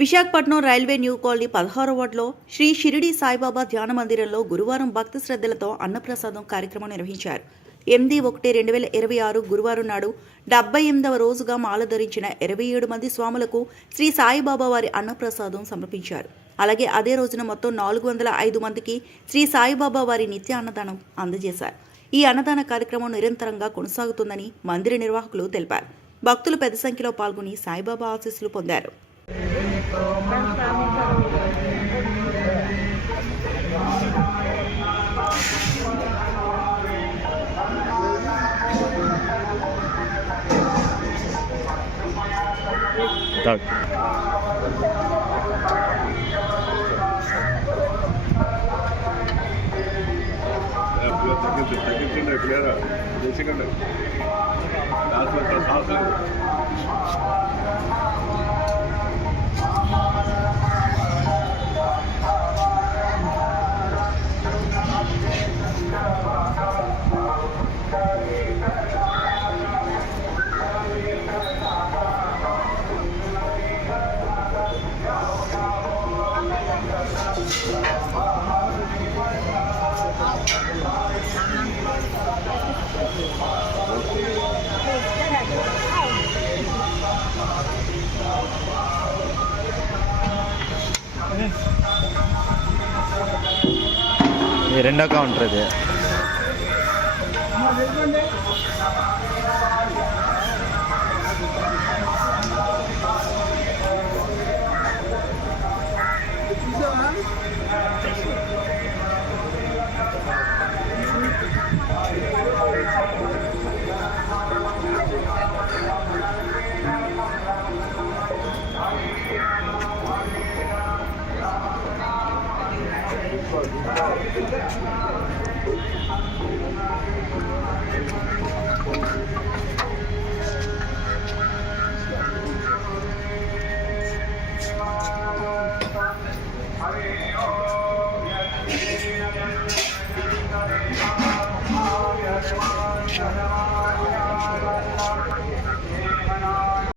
Visakhapatnam railway new colony 16వ వార్డులో శ్రీ షిరిడి సాయిబాబా ధ్యాన మందిరంలో గురువారం భక్తి శ్రద్ధలతో అన్నప్రసాదం కార్యక్రమం నిర్వహించారు. 8/1/2026 గురువారం నాడు 78వ రోజుగా మాల ధరించిన 27 మంది స్వాములకు శ్రీ సాయిబాబా వారి అన్నప్రసాదం సమర్పించారు. అలాగే అదే రోజున మొత్తం 405 మందికి శ్రీ సాయిబాబా వారి నిత్య అన్నదానం అందజేశారు. ఈ అన్నదాన కార్యక్రమం నిరంతరంగా కొనసాగుతుందని మందిర నిర్వాహకులు తెలిపారు. భక్తులు పెద్ద సంఖ్యలో పాల్గొని సాయిబాబా ఆశీస్సులు పొందారు. తగ్గించండి క్లియర్ చేసేకండి రెండో కౌంటర్ ఇది. Thank you.